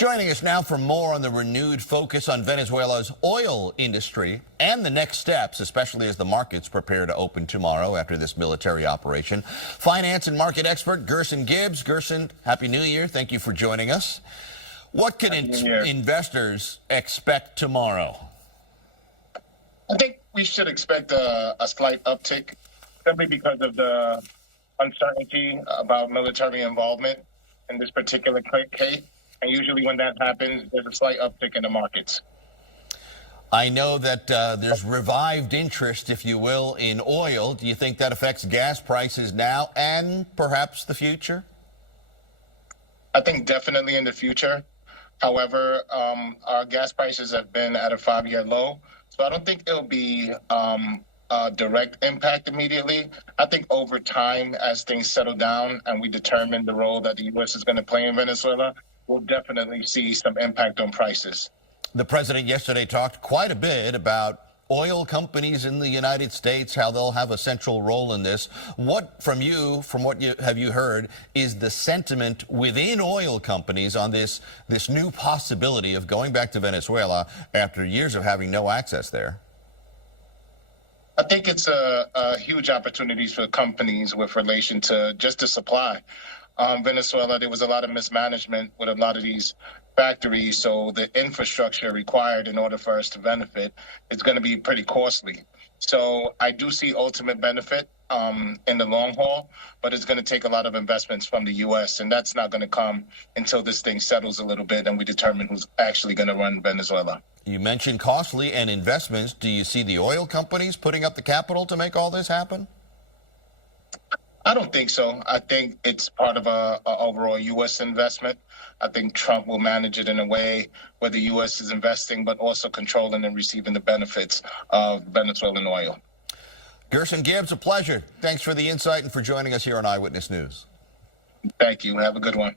Joining us now for more on the renewed focus on Venezuela's oil industry and the next steps, especially as the markets prepare to open tomorrow after this military operation. Finance and market expert Gerson Gibbs. Gerson, Happy New Year. Thank you for joining us. What can investors expect tomorrow? I think we should expect a slight uptick simply because of the uncertainty about military involvement in this particular case. And usually when that happens, there's a slight uptick in the markets. I know that there's revived interest, if you will, in oil. Do you think that affects gas prices now and perhaps the future? I think definitely in the future. However, our gas prices have been at a 5-year low. So I don't think it'll be a direct impact immediately. I think over time, as things settle down and we determine the role that the U.S. is going to play in Venezuela, we'll definitely see some impact on prices. The president yesterday talked quite a bit about oil companies in the United States, how they'll have a central role in this. What from what you have you heard, is the sentiment within oil companies on this new possibility of going back to Venezuela after years of having no access there? I think it's a huge opportunity for companies with relation to just the supply. Venezuela, there was a lot of mismanagement with a lot of these factories, so the infrastructure required in order for us to benefit is going to be pretty costly. So I do see ultimate benefit in the long haul, but it's going to take a lot of investments from the U.S., and that's not going to come until this thing settles a little bit and we determine who's actually going to run Venezuela. You mentioned costly and investments. Do you see the oil companies putting up the capital to make all this happen? I don't think so. I think it's part of a overall U.S. investment. I think Trump will manage it in a way where the U.S. is investing, but also controlling and receiving the benefits of Venezuelan oil. Gerson Gibbs, a pleasure. Thanks for the insight and for joining us here on Eyewitness News. Thank you. Have a good one.